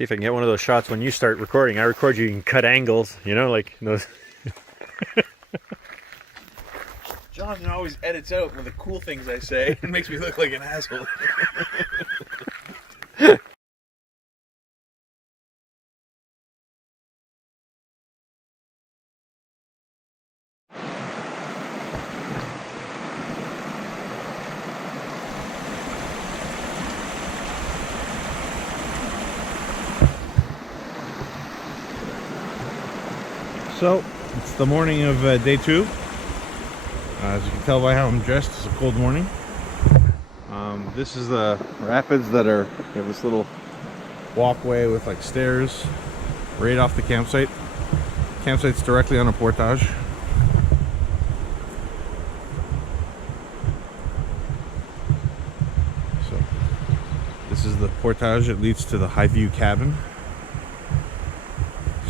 See if I can get one of those shots when you start recording. I record you can cut angles, you know, like those. Jonathan always edits out one of the cool things I say and makes me look like an asshole. So, it's the morning of day 2. As you can tell by how I'm dressed, it's a cold morning. This is the rapids that are, you have this little walkway with like stairs right off the campsite. Campsite's directly on a portage. So, this is the portage that leads to the High View cabin.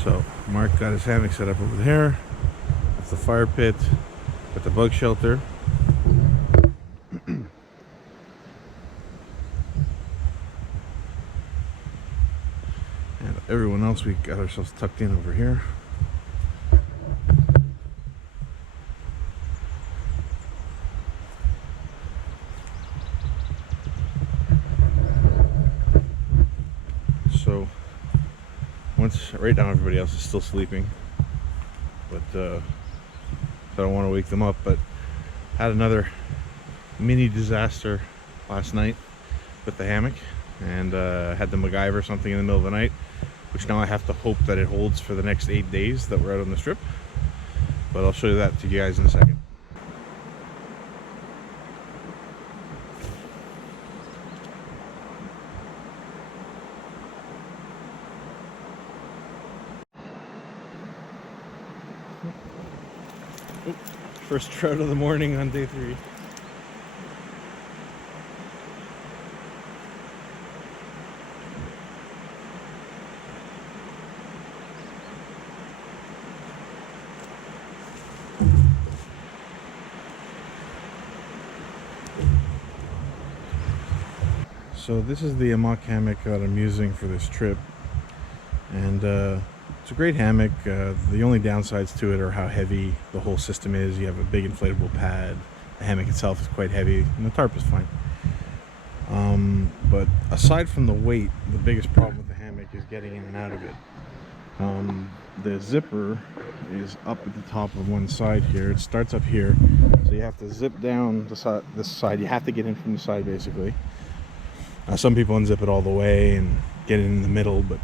So, Marc got his hammock set up over there. That's the fire pit. Got the bug shelter. And everyone else, we got ourselves tucked in over here. So, right now everybody else is still sleeping, but so I don't want to wake them up. But had another mini disaster last night with the hammock, and had the MacGyver something in the middle of the night, which now I have to hope that it holds for the next 8 days that we're out on the strip. But I'll show you that to you guys in a second. First trout of the morning on day 3. So this is the mock hammock that I'm using for this trip, and it's a great hammock. The only downsides to it are how heavy the whole system is. You have a big inflatable pad. The hammock itself is quite heavy, and the tarp is fine. But aside from the weight, the biggest problem with the hammock is getting in and out of it. The zipper is up at the top of one side here. It starts up here, so you have to zip down this side. You have to get in from the side, basically. Some people unzip it all the way and get it in the middle, but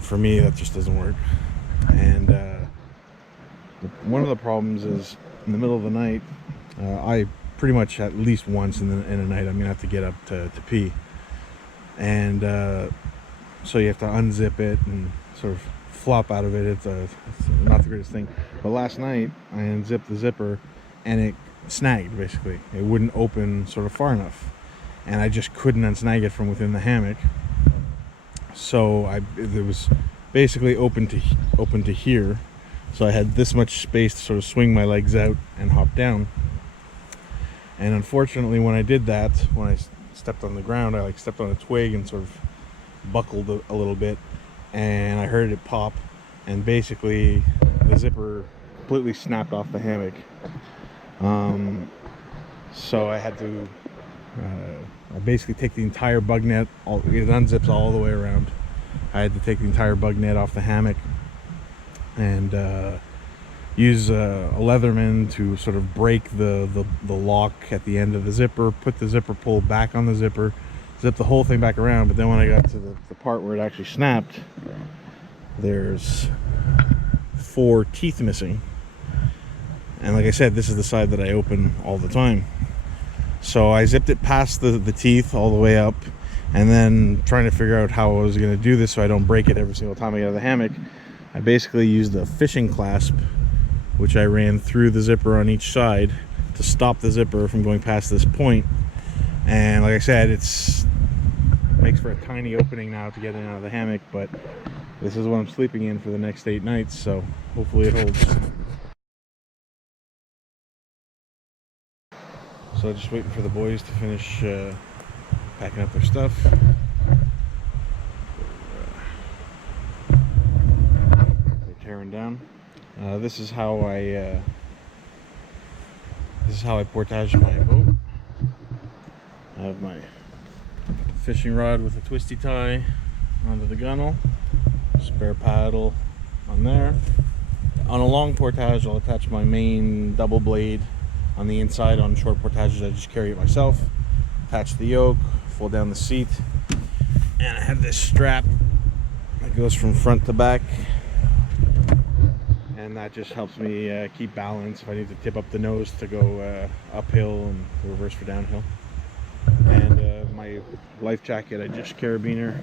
for me that just doesn't work. And one of the problems is in the middle of the night, I pretty much at least once in a night I'm gonna have to get up to pee, and so you have to unzip it and sort of flop out of it. It's not the greatest thing. But last night I unzipped the zipper and it snagged. Basically it wouldn't open sort of far enough, and I just couldn't unsnag it from within the hammock. So it was basically open to here, so I had this much space to sort of swing my legs out and hop down. And unfortunately, when I did that, when I stepped on the ground, I stepped on a twig and sort of buckled a little bit, and I heard it pop, and basically the zipper completely snapped off the hammock. So I had to I basically take the entire bug net, it unzips all the way around. I had to take the entire bug net off the hammock and use a Leatherman to sort of break the lock at the end of the zipper, put the zipper pull back on the zipper, zip the whole thing back around. But then when I got to the part where it actually snapped, there's 4 teeth missing. And like I said, this is the side that I open all the time. So I zipped it past the teeth all the way up, and then trying to figure out how I was going to do this so I don't break it every single time I get out of the hammock, I basically used a fishing clasp, which I ran through the zipper on each side to stop the zipper from going past this point. And like I said, it makes for a tiny opening now to get in and out of the hammock, but this is what I'm sleeping in for the next 8 nights, so hopefully it holds. So just waiting for the boys to finish packing up their stuff. This is how I portage my boat. I have my fishing rod with a twisty tie onto the gunnel, spare paddle on there. On a long portage, I'll attach my main double blade on the inside. On short portages, I just carry it myself. Attach the yoke, fold down the seat, and I have this strap that goes from front to back, and that just helps me keep balance if I need to tip up the nose to go uphill and reverse for downhill. And my life jacket, I just carabiner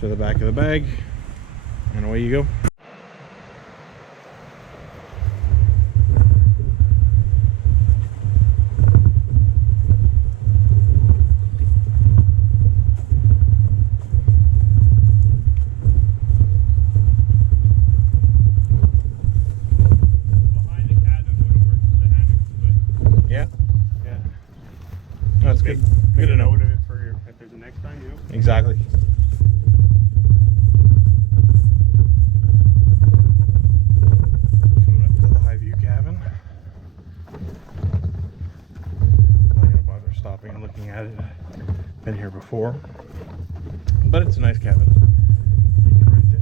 to the back of the bag, and away you go. That's good. Good to know. For if there's a next time, you know. Exactly. Coming up to the high view cabin. I'm not gonna bother stopping and looking at it. Been here before, but it's a nice cabin. You can rent it.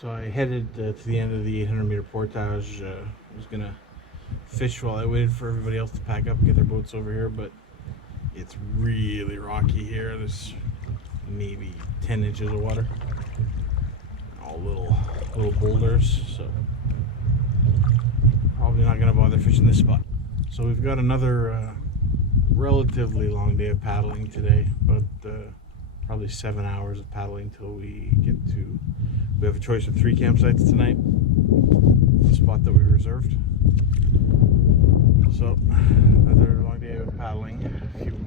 So I headed to the end of the 800-meter portage. I was gonna fish while I waited for everybody else to pack up and get their boats over here, but it's really rocky here. There's maybe 10 inches of water, all little boulders. So probably not gonna bother fishing this spot. So we've got another relatively long day of paddling today, about probably 7 hours of paddling till we get to. We have a choice of 3 campsites tonight, the spot that we reserved. So, another long day of paddling. A few,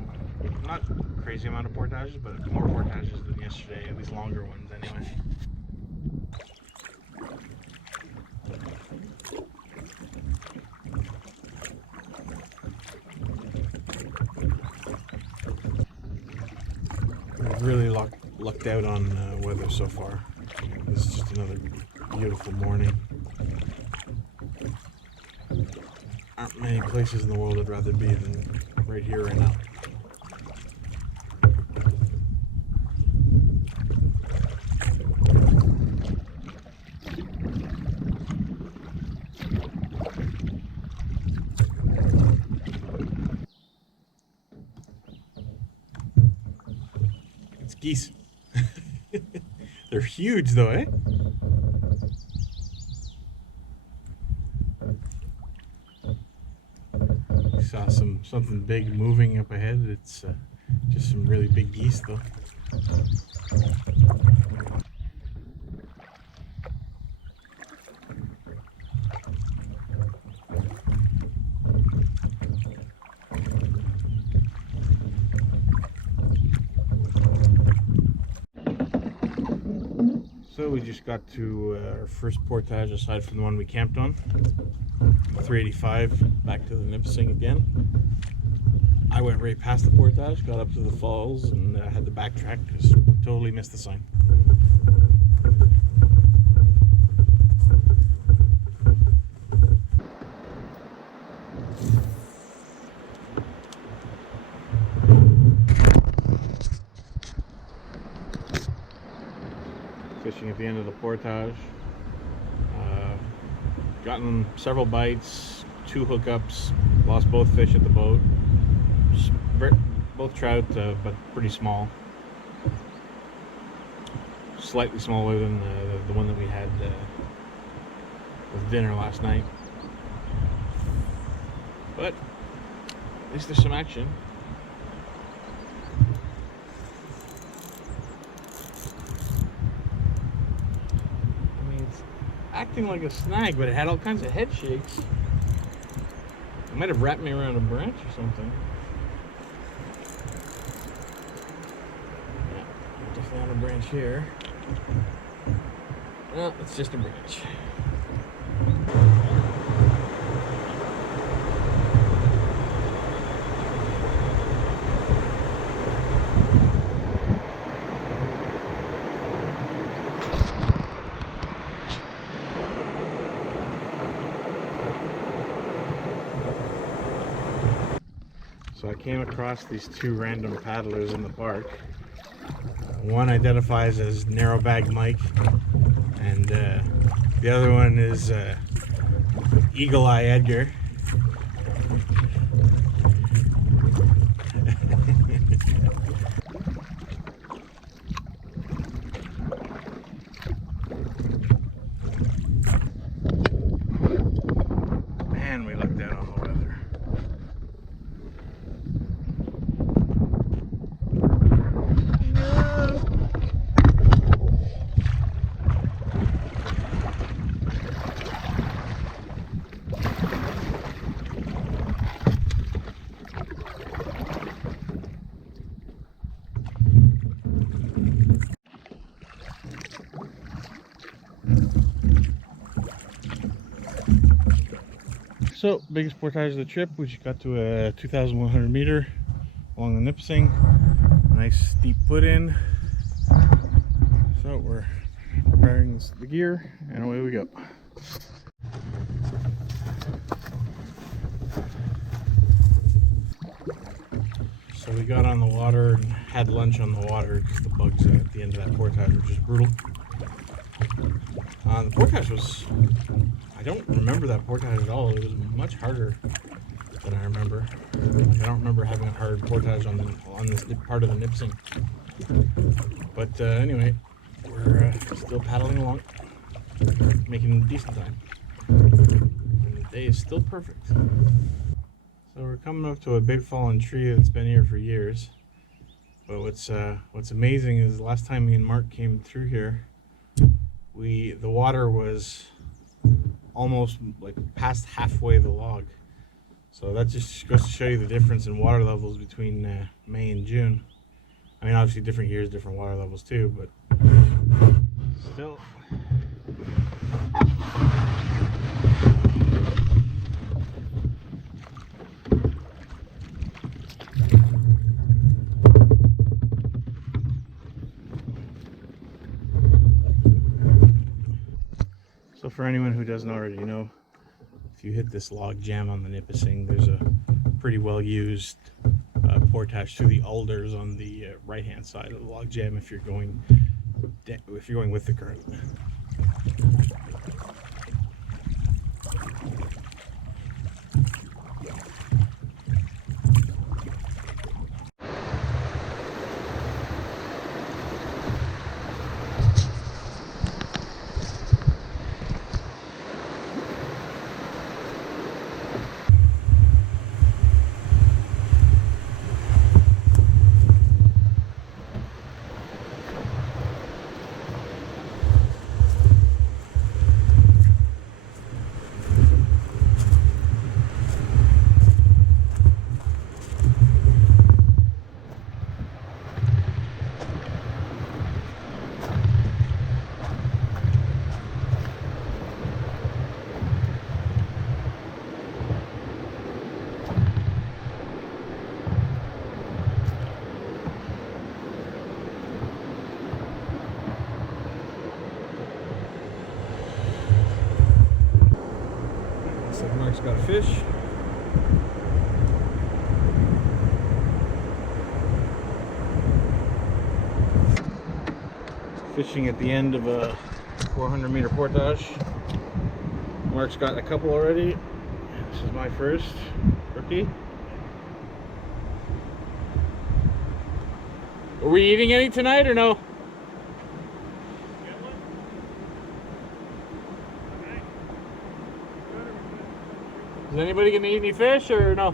not crazy amount of portages, but more portages than yesterday, at least longer ones anyway. We've really lucked out on weather so far. This is just another beautiful morning. Aren't many places in the world I'd rather be than right here, right now. It's geese. They're huge though, eh? We saw something big moving up ahead. It's just some really big geese though. So we just got to our first portage aside from the one we camped on. 385 back to the Nipissing again. I went right past the portage, got up to the falls, and had to backtrack because totally missed the sign. Fishing at the end of the portage. Gotten several bites, 2 hookups, lost both fish at the boat. Both trout, but pretty small. Slightly smaller than the one that we had with dinner last night. But at least there's some action. Acting like a snag, but it had all kinds of head shakes. It might have wrapped me around a branch or something. Yeah, definitely on a branch here. Well, it's just a branch. So I came across these two random paddlers in the park. One identifies as Narrowbag Mike, and the other one is Eye Edgar. Man, we lucked out on the weather. So, biggest portage of the trip, we just got to a 2,100 meter along the Nipissing. Nice steep put in. So we're preparing the gear and away we go. So we got on the water and had lunch on the water because the bugs at the end of that portage were just brutal. The portage was, I don't remember that portage at all. It was much harder than I remember. I don't remember having a hard portage on this part of the Nipissing. But anyway, we're still paddling along, making decent time. And the day is still perfect. So we're coming up to a big fallen tree that's been here for years. But what's amazing is the last time me and Marc came through here, the water was almost like past halfway the log. So that just goes to show you the difference in water levels between May and June. I mean, obviously different years, different water levels too, but still. So for anyone who doesn't already know, if you hit this log jam on the Nipissing, there's a pretty well used portage through the alders on the right hand side of the log jam if you're going with the current. Looks like Marc's got a fish. Fishing at the end of a 400 meter portage. Marc's got a couple already. This is my first rookie. Are we eating any tonight or no? Is anybody gonna eat any fish or no?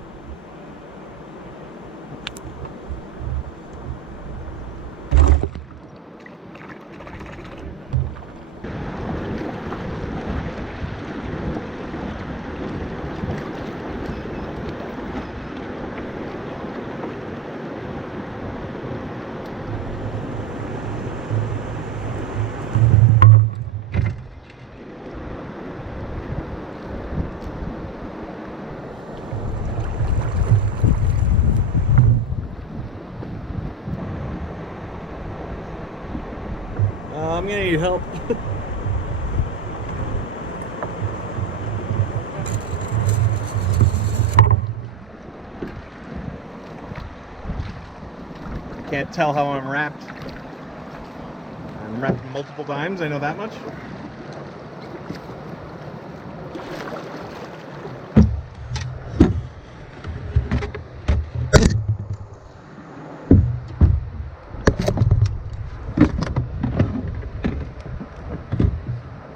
gonna need help. Can't tell how I'm wrapped. I'm wrapped multiple times, I know that much.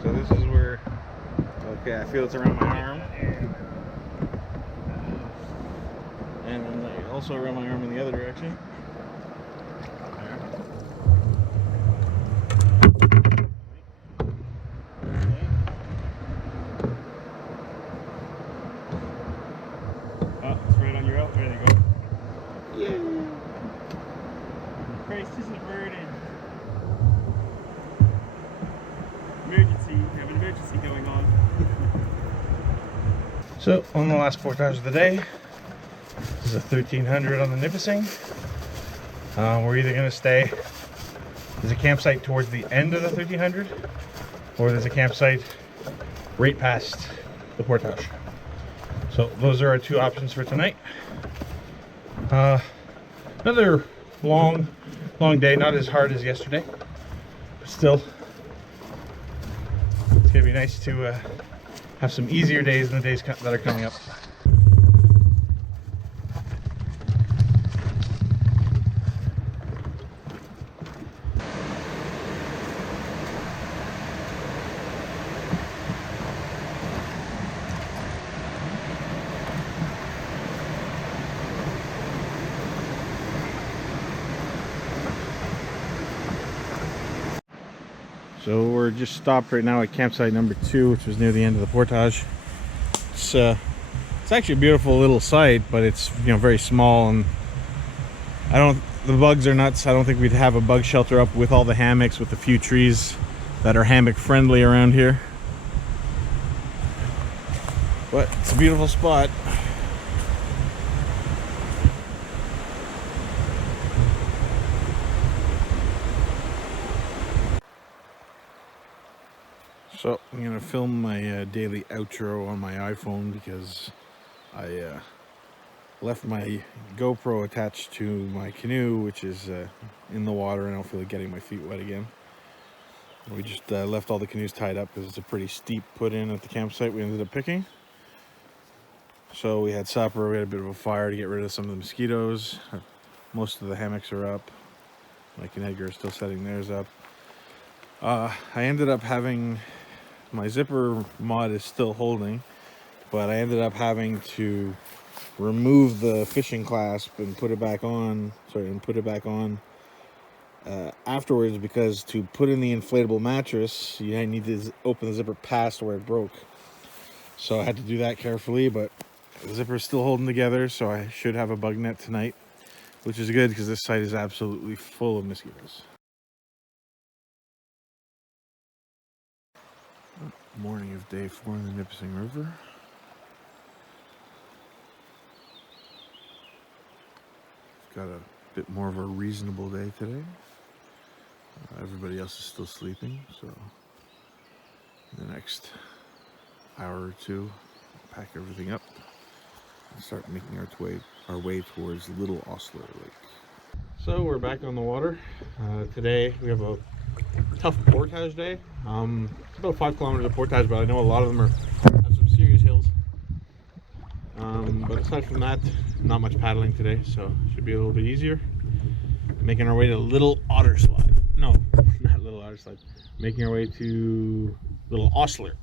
So this is where, okay, I feel it's around my arm. And then also around my arm in the other direction. Oh, it's right on your out. There you go. Yeah. Christ is averted. Emergency. We have an emergency going on. So, on the last portage of the day, this is a 1300 on the Nipissing. We're either going to stay, there's a campsite towards the end of the 1300, or there's a campsite right past the portage. So those are our two options for tonight. Another long day, not as hard as yesterday, but still, it's going to be nice to have some easier days than the days that are coming up. So we're just stopped right now at campsite number 2, which was near the end of the portage. It's actually a beautiful little site, but it's, you know, very small, and the bugs are nuts. I don't think we'd have a bug shelter up with all the hammocks, with a few trees that are hammock friendly around here. But it's a beautiful spot. So I'm gonna film my daily outro on my iPhone because I left my GoPro attached to my canoe, which is in the water, and I don't feel like getting my feet wet again. We just left all the canoes tied up because it's a pretty steep put in at the campsite we ended up picking. So we had supper, we had a bit of a fire to get rid of some of the mosquitoes. Most of the hammocks are up. Mike and Edgar are still setting theirs up. I ended up having, my zipper mod is still holding, but I ended up having to remove the fishing clasp and put it back on, afterwards, because to put in the inflatable mattress, you need to open the zipper past where it broke. So I had to do that carefully, but the zipper is still holding together, so I should have a bug net tonight, which is good because this site is absolutely full of mosquitoes. Morning of day 4 in the Nipissing River. Got a bit more of a reasonable day today. Everybody else is still sleeping, so in the next hour or two, pack everything up and start making our way towards Little Osler Lake. So we're back on the water. Today we have a tough portage day. It's about 5 kilometers of portage, but I know a lot of them have some serious hills. But aside from that, not much paddling today, so should be a little bit easier. Making our way to Little Otter Slide. No, not Little Otter Slide. Making our way to Little Osler.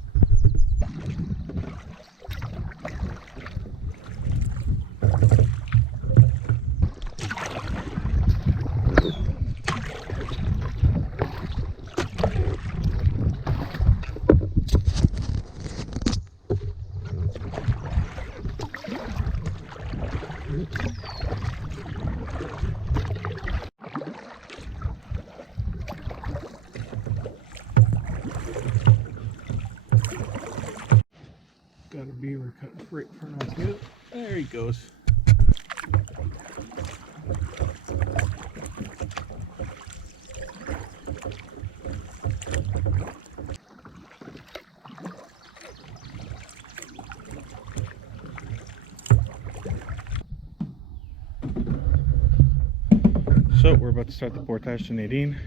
Got a beaver cut right in front of us here. There he goes. So we're about to start the portage to Nadine.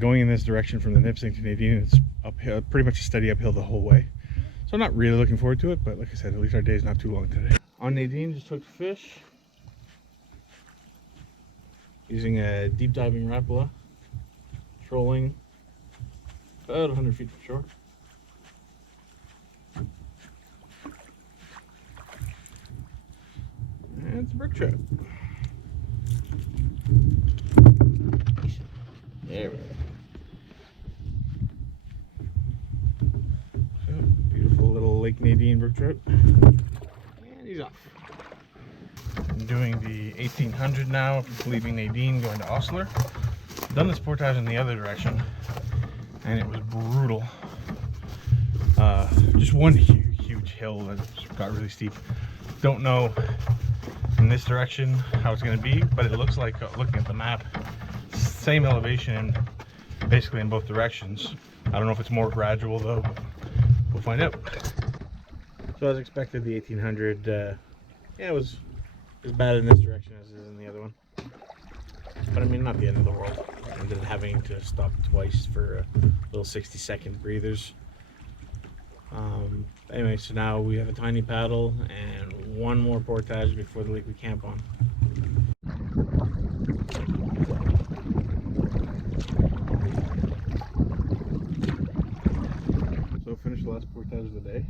Going in this direction from the Nipissing to Nadine, it's uphill, pretty much a steady uphill the whole way. So I'm not really looking forward to it, but like I said, at least our day is not too long today. On Nadine, just hooked fish using a deep diving Rapala, trolling about 100 feet from shore. And it's a brook trout. There we go. So, beautiful little Lake Nadine brook trout. And he's off. I'm doing the 1800 now, leaving Nadine, going to Osler. I've done this portage in the other direction, and it was brutal. Just one huge hill that got really steep. Don't know in this direction how it's going to be, but it looks like, looking at the map, same elevation basically in both directions. I don't know if it's more gradual though. We'll find out. So as expected, the 1800 yeah, it was as bad in this direction as it is in the other one, but I mean, not the end of the world. And then having to stop twice for little 60-second breathers. Anyway, so now we have a tiny paddle and one more portage before the lake we camp on. So finished the last portage of the day.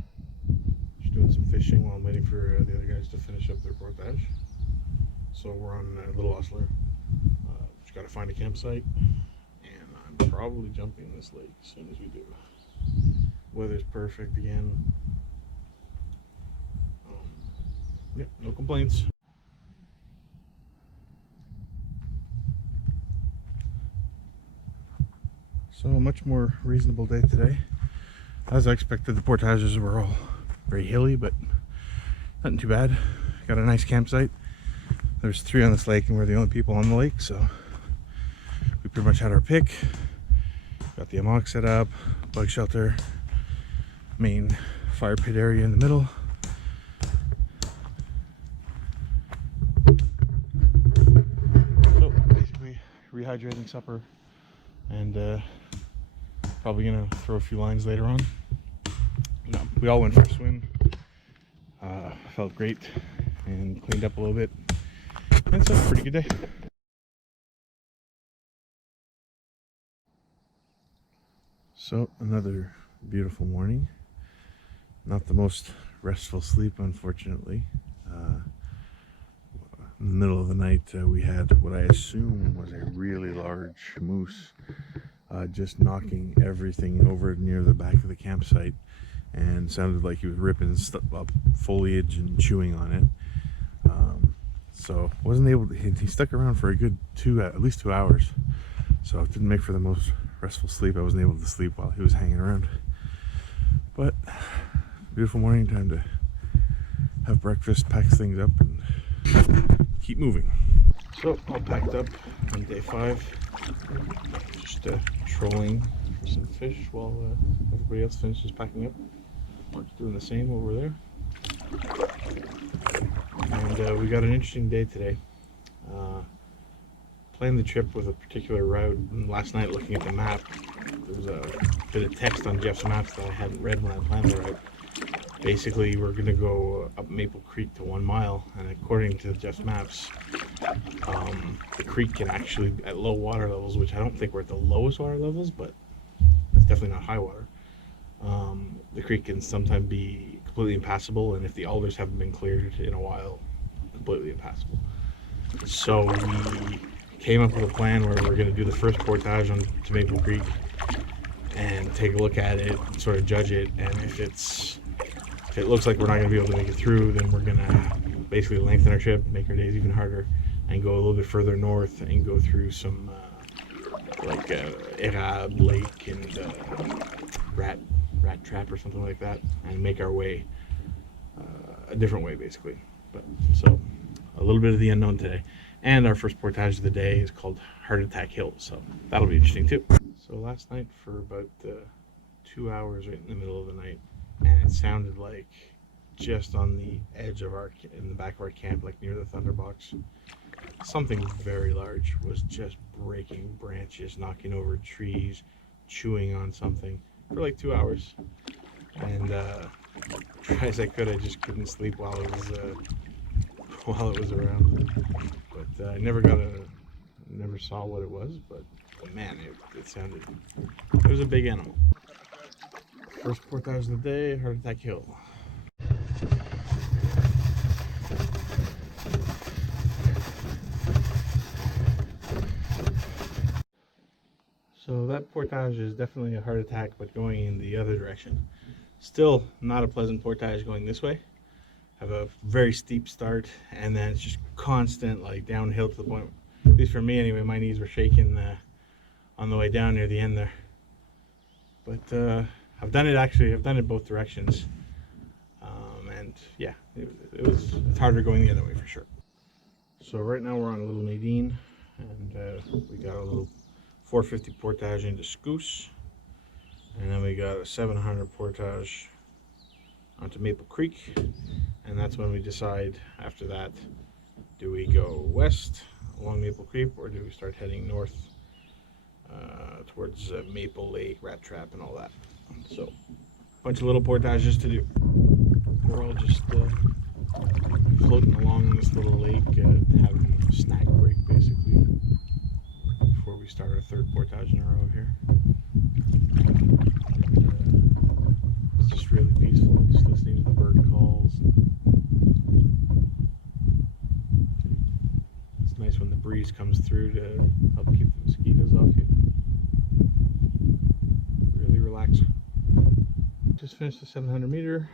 Just doing some fishing while I'm waiting for the other guys to finish up their portage. So we're on Little Osler. Just got to find a campsite, and I'm probably jumping this lake as soon as we do. Weather's perfect again. Yep, no complaints. So a much more reasonable day today. As I expected, the portages were all very hilly, but nothing too bad. Got a nice campsite. There's 3 on this lake, and we're the only people on the lake, so we pretty much had our pick. Got the hammock set up, bug shelter, main fire pit area in the middle. So basically rehydrating supper, and probably gonna throw a few lines later on. No, we all went for a swim. Felt great and cleaned up a little bit, and so pretty good day. So another beautiful morning. Not the most restful sleep, unfortunately. In the middle of the night, we had what I assume was a really large moose just knocking everything over near the back of the campsite, and sounded like he was ripping up foliage and chewing on it. So wasn't able to, he stuck around for a good at least 2 hours. So it didn't make for the most restful sleep. I wasn't able to sleep while he was hanging around. But beautiful morning, time to have breakfast, pack things up, and keep moving. So all packed up on day 5. Just trolling for some fish while everybody else finishes packing up. Marc's doing the same over there. And we got an interesting day today. Planned the trip with a particular route, and last night looking at the map, there was a bit of text on Jeff's maps that I hadn't read when I planned the route. Basically, we're going to go up Maple Creek to 1 mile, and according to Jeff's maps, the creek can actually, at low water levels, which I don't think we're at the lowest water levels, but it's definitely not high water, the creek can sometimes be completely impassable, and if the alders haven't been cleared in a while, completely impassable. So we came up with a plan where we're going to do the first portage on to Maple Creek and take a look at it, sort of judge it, and if it looks like we're not going to be able to make it through, then we're going to basically lengthen our trip, make our days even harder, and go a little bit further north and go through some like Erab Lake and Rat Trap or something like that, and make our way a different way basically. But so a little bit of the unknown today. And our first portage of the day is called Heart Attack Hill, so that'll be interesting too. So last night for about 2 hours, right in the middle of the night, and it sounded like just on the edge of in the back of our camp, like near the thunderbox. Something very large was just breaking branches, knocking over trees, chewing on something for like 2 hours. And try as I could, I just couldn't sleep while it was around. But I never saw what it was. But man, it sounded. It was a big animal. First portage of the day, Heart Attack Hill. So that portage is definitely a heart attack, but going in the other direction. Still not a pleasant portage going this way. Have a very steep start, and then it's just constant like downhill to the point, at least for me anyway, my knees were shaking on the way down near the end there. But I've done it both directions. And yeah, it's harder going the other way for sure. So right now we're on a Little Nadine, and we got a little 450 portage into Scoose, and then we got a 700 portage onto Maple Creek, and that's when we decide after that, do we go west along Maple Creek, or do we start heading north towards Maple Lake, Rat Trap, and all that. So a bunch of little portages to do. We're all just floating along this little lake, having a snack break basically before we start our third portage in a row here. It's just really peaceful, just listening to the bird calls. It's nice when the breeze comes through to help keep the mosquitoes off you. Really relaxing. Just finished the 700 meter.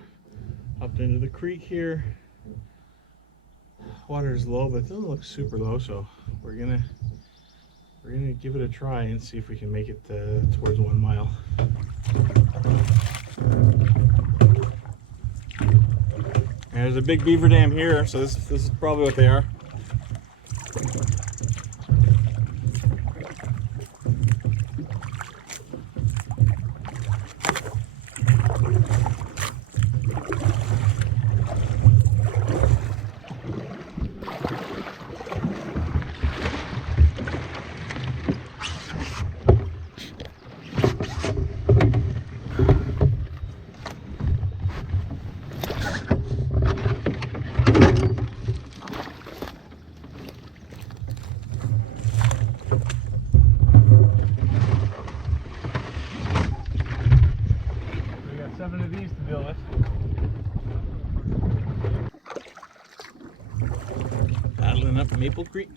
Hopped into the creek here. Water is low, but it doesn't look super low, so we're gonna give it a try and see if we can make it towards 1 mile. And there's a big beaver dam here, so this is probably what they are. Paddling up Maple Creek.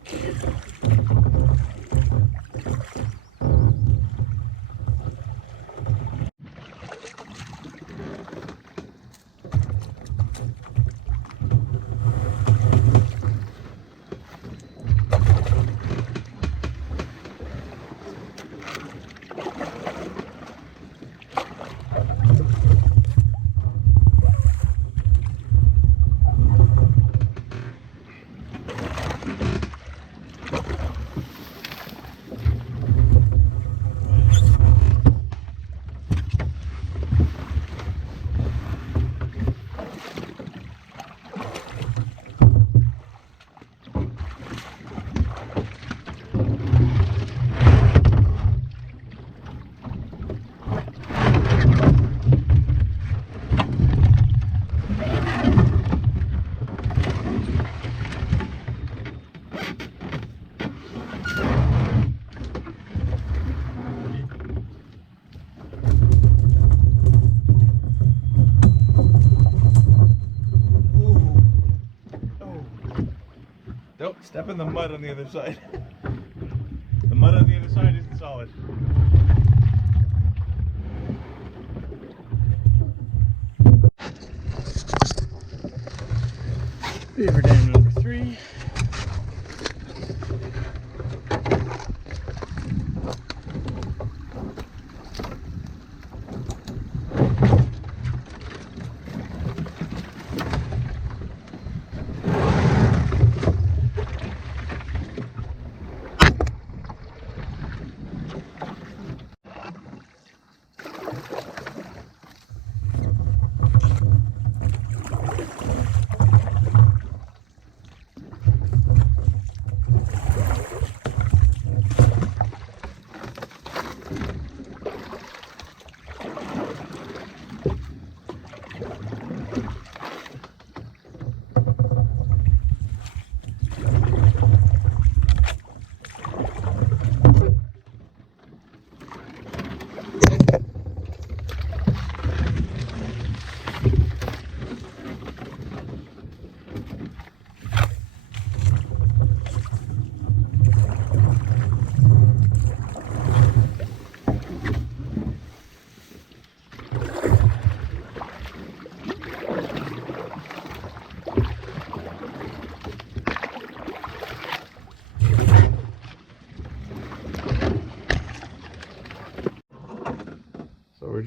Nope, step in the mud on the other side. The mud on the other side isn't solid. Beaver dam number 3.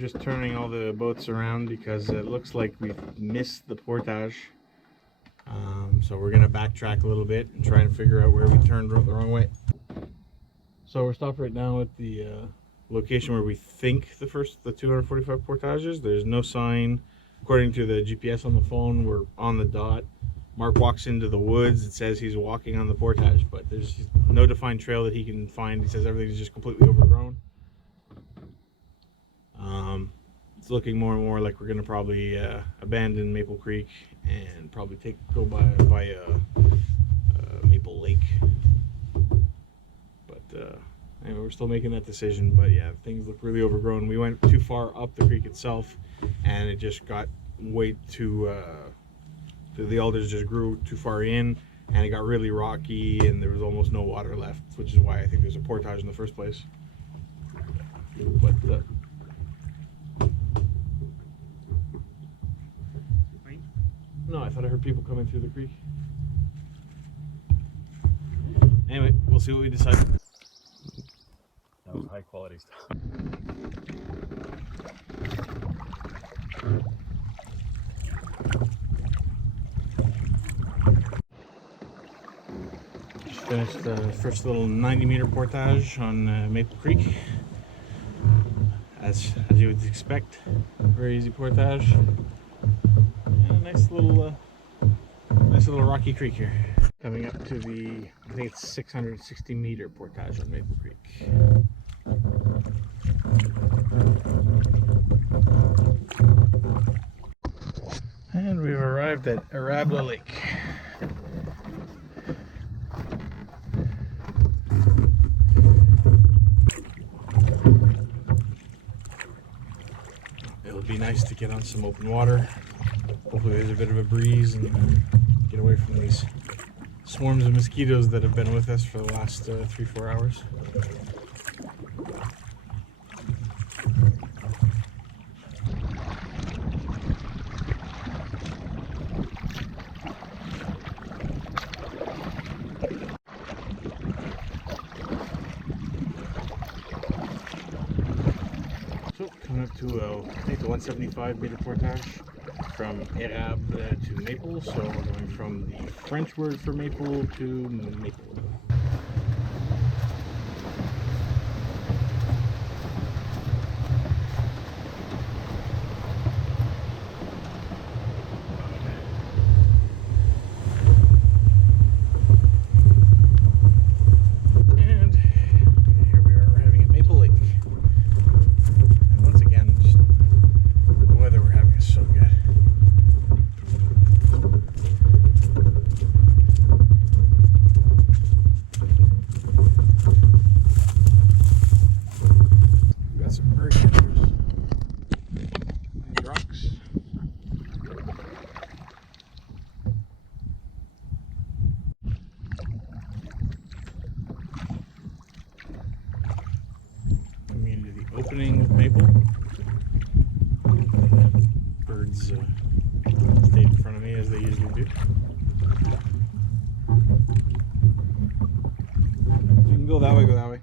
just turning all the boats around because it looks like we've missed the portage. So we're gonna backtrack a little bit and try and figure out where we turned the wrong way. So we're stopped right now at the location where we think the 245 portages. There's no sign. According to the GPS on the phone, we're on the dot. Mark walks into the woods. It says he's walking on the portage, but there's no defined trail that he can find. He says everything's just completely overgrown. It's looking more and more like we're gonna probably abandon Maple Creek and probably go by Maple Lake. But anyway, we're still making that decision. But yeah, things look really overgrown. We went too far up the creek itself, and it just got way too. The alders just grew too far in, and it got really rocky, and there was almost no water left, which is why I think there's a portage in the first place. But no, I thought I heard people coming through the creek. Anyway, we'll see what we decide. That was high quality stuff. Just finished the first little 90-meter portage on Maple Creek. As you would expect, very easy portage. And a nice little rocky creek here. Coming up to the, I think it's 660-meter portage on Maple Creek. And we've arrived at Arabla Lake. It'll be nice to get on some open water. Hopefully there's a bit of a breeze and get away from these swarms of mosquitoes that have been with us for the last 3-4 hours. So coming up to I think the 175-meter portage from Érable to Maple, so we're going from the French word for maple to maple. And here we are arriving at Maple Lake. And once again, just the weather we're having is so good. Opening of Maple. Birds stayed in front of me as they usually do. You can go that way, go that way.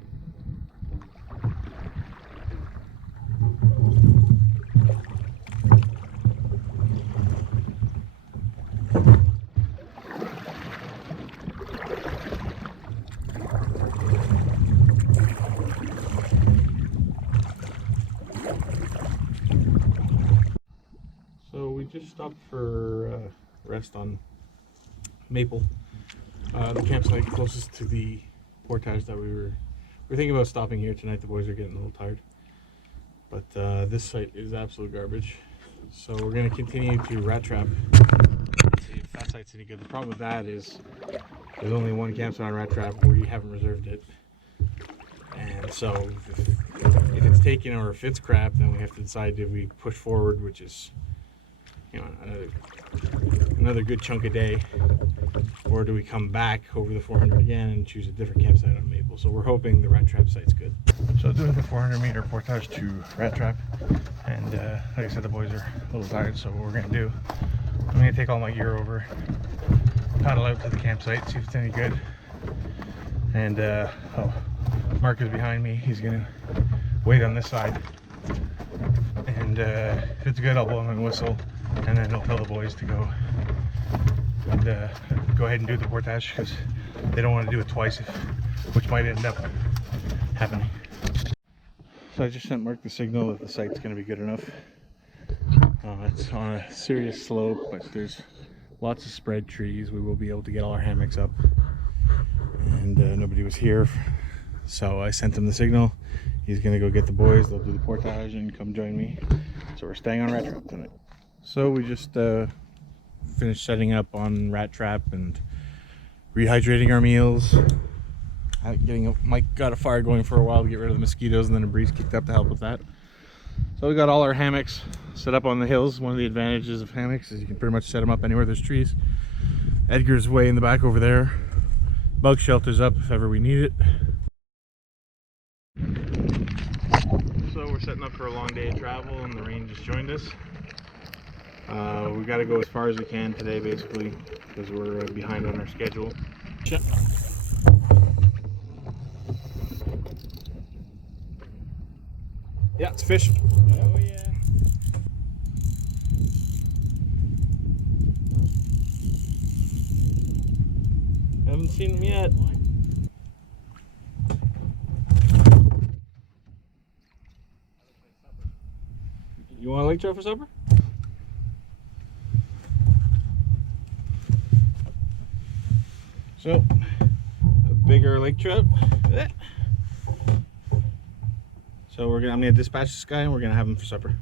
Just stopped for rest on Maple, the campsite closest to the portage that we're thinking about stopping here tonight. The boys are getting a little tired, but this site is absolute garbage, so we're going to continue to rat trap, see if that site's any good. The problem with that is there's only one campsite on rat trap where you haven't reserved it, and so if it's taken or if it's crap, then we have to decide, do we push forward, which is, you know, another good chunk a day, or do we come back over the 400 again and choose a different campsite on Maple? So we're hoping the rat trap site's good. So doing the 400-meter portage to rat trap, and like I said, the boys are a little tired, so what we're gonna do, I'm gonna take all my gear over, paddle out to the campsite, see if it's any good, and Marc is behind me. He's gonna wait on this side, And if it's good, I'll blow my whistle, and then I'll tell the boys to go and go ahead and do the portage, because they don't want to do it twice, which might end up happening. So I just sent Mark the signal that the site's going to be good enough. It's on a serious slope, but there's lots of spread trees. We will be able to get all our hammocks up. And nobody was here, so I sent him the signal. He's going to go get the boys. They'll do the portage and come join me. So we're staying on Rat Trap tonight. So we just finished setting up on Rat Trap and rehydrating our meals. Mike got a fire going for a while to get rid of the mosquitoes, and then a breeze kicked up to help with that. So we got all our hammocks set up on the hills. One of the advantages of hammocks is you can pretty much set them up anywhere there's trees. Edgar's way in the back over there. Bug shelter's up if ever we need it. So we're setting up for a long day of travel, and the rain just joined us. We got to go as far as we can today, basically, because we're behind on our schedule. Yeah, it's fish. Oh yeah. Haven't seen them yet. You want a lake trout for supper? So, a bigger lake trout. So I'm gonna dispatch this guy, and we're gonna have him for supper.